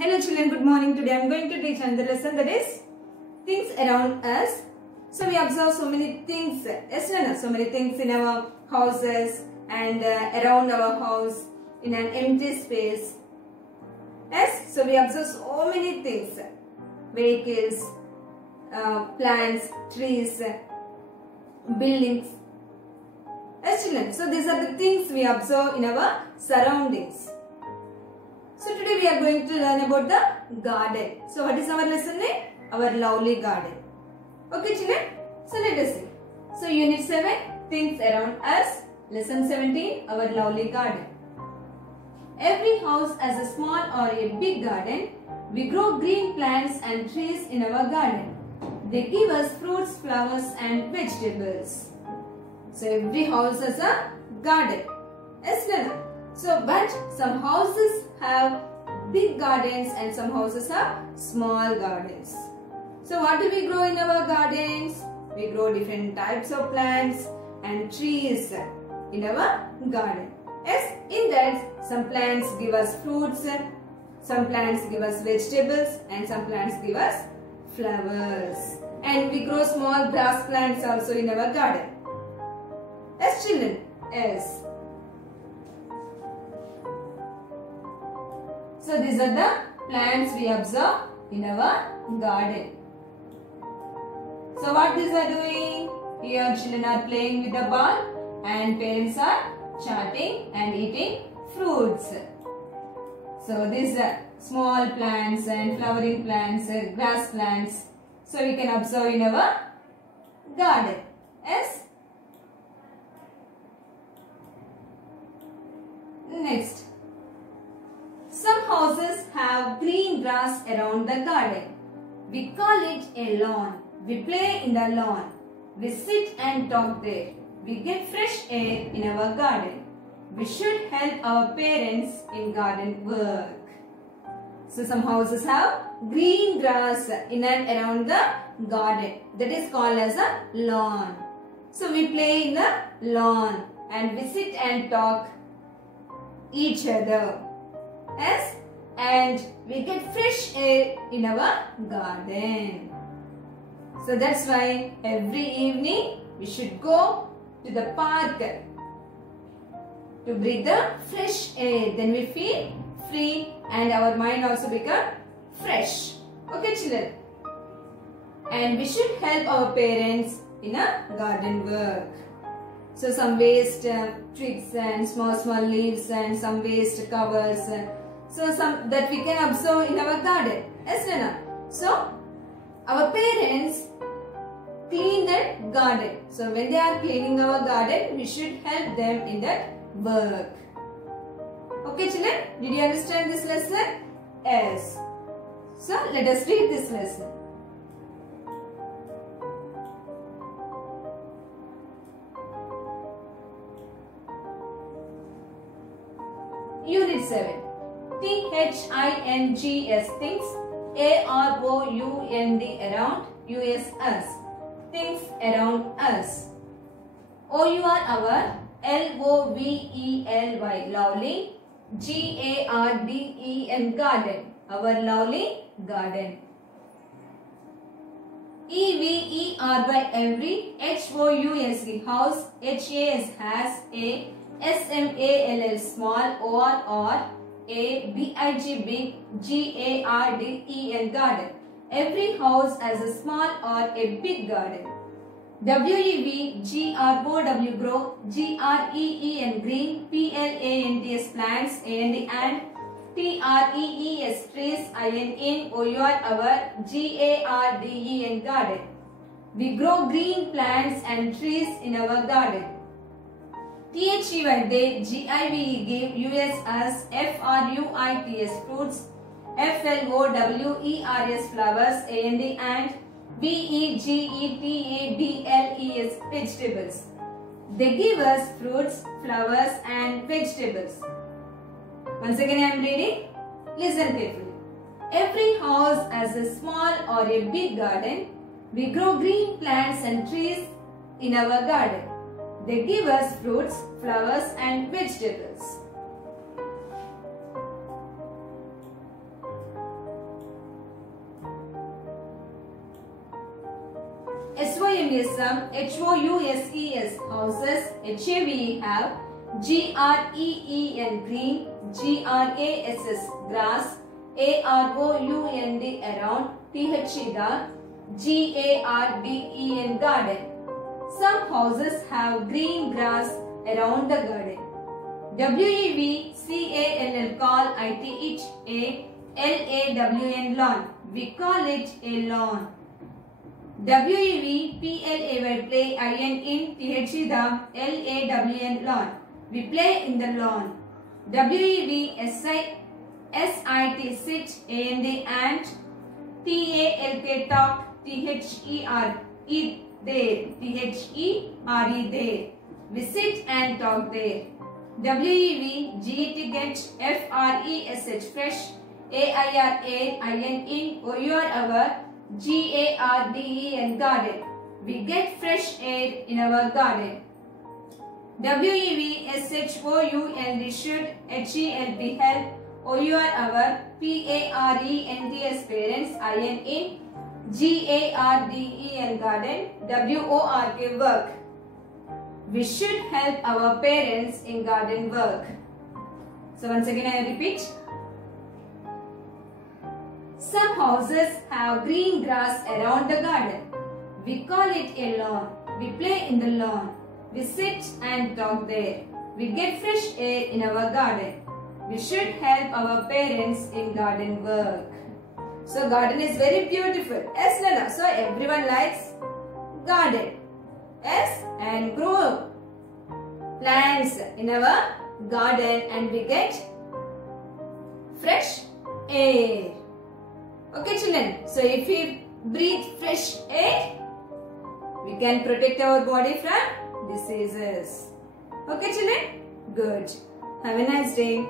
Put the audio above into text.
Hello children, good morning. Today I am going to teach another lesson, that is things around us. So we observe so many things, yes or no? So many things in our houses and around our house in an empty space. Yes, so we observe so many things, vehicles, plants, trees, buildings. Yes children, so these are the things we observe in our surroundings. So today we are going to learn about the garden. So what is our lesson name? Our lovely garden. Okay children, so let us see. So unit 7, things around us. Lesson 17, our lovely garden. Every house has a small or a big garden. We grow green plants and trees in our garden. They give us fruits, flowers and vegetables. So every house has a garden. Yes, Nana? So, but some houses have big gardens and some houses have small gardens. So, what do we grow in our gardens? We grow different types of plants and trees in our garden. Yes, in that some plants give us fruits, some plants give us vegetables and some plants give us flowers. And we grow small grass plants also in our garden. Yes, children? Yes. So these are the plants we observe in our garden. So what these are doing? Here children are playing with the ball and parents are chatting and eating fruits. So these are small plants and flowering plants, grass plants. So we can observe in our garden. Yes? Next. Some houses have green grass around the garden. We call it a lawn. We play in the lawn. We sit and talk there. We get fresh air in our garden. We should help our parents in garden work. So some houses have green grass in and around the garden. That is called as a lawn. So we play in the lawn and we sit and talk each other. Yes, and we get fresh air in our garden. So that's why every evening we should go to the park to breathe the fresh air. Then we feel free and our mind also become fresh. Okay children? And we should help our parents in a garden work. So some waste twigs and small leaves and some waste covers. So some that we can observe in our garden. Yes, Nana? So our parents clean that garden. So when they are cleaning our garden, we should help them in that work. Okay children, did you understand this lesson? Yes. So let us read this lesson. Unit 7. T-H-I-N-G-S, things. A-R-O-U-N-D, around. U-S, us. Things around us. O-U-R, our. L-O-V-E-L-Y, lovely. G-A-R-D-E-N, garden. Our lovely garden. E-V-E-R-Y, every. H-O-U-S-E, house. H-A-S, has. A. S-M-A-L-L, small. O-R, A, B-I-G, big, G-A-R-D-E-N, garden. Every house has a small or a big garden. W-E-V, G-R-O-W, grow, G-R-E-E-N, green, P-L-A-N-T-S, plants, A-N-D, and T-R-E-E-S, trees, I-N-N, O-U-R, our, G-A-R-D-E-N, garden. We grow green plants and trees in our garden. T-H-E-Y, they, G-I-V-E, give, U-S, us, F-R-U-I-T-S, fruits, F-L-O-W-E-R-S, flowers, A-N-D, and V-E-G-E-T-A-B-L-E-S, vegetables. They give us fruits, flowers and vegetables. Once again I am reading. Listen carefully. Every house has a small or a big garden. We grow green plants and trees in our garden. They give us fruits, flowers and vegetables. SYMSM, HOUSES, houses, HAVE, have, GREEN, green, GRASS, grass, AROUND, around, THE, GARDEN, garden. Some houses have green grass around the garden. WEVCALL, call, ITHALAWN, lawn. We call it a lawn. WEVPLAY, play, IN, THE, LAWN, lawn. We play in the lawn. WEVSIT, sit, AND, ant, TALK, talk, THERE, there, THERE, there. We sit and talk there. WEVGET, get, FRESH, fresh, AIR, IN, OUR, our, GARDEN, garden. We get fresh air in our garden. WEVSHOULD, should, HELP, help, OUR, our, PARENTS, parents, IN, GARDEN, garden, WORK, work. We should help our parents in garden work. So once again I repeat. Some houses have green grass around the garden. We call it a lawn. We play in the lawn. We sit and talk there. We get fresh air in our garden. We should help our parents in garden work. So garden is very beautiful. Yes, Nana. So everyone likes garden. Yes, and grow plants in our garden and we get fresh air. Okay, children. So if we breathe fresh air, we can protect our body from diseases. Okay, children. Good. Have a nice day.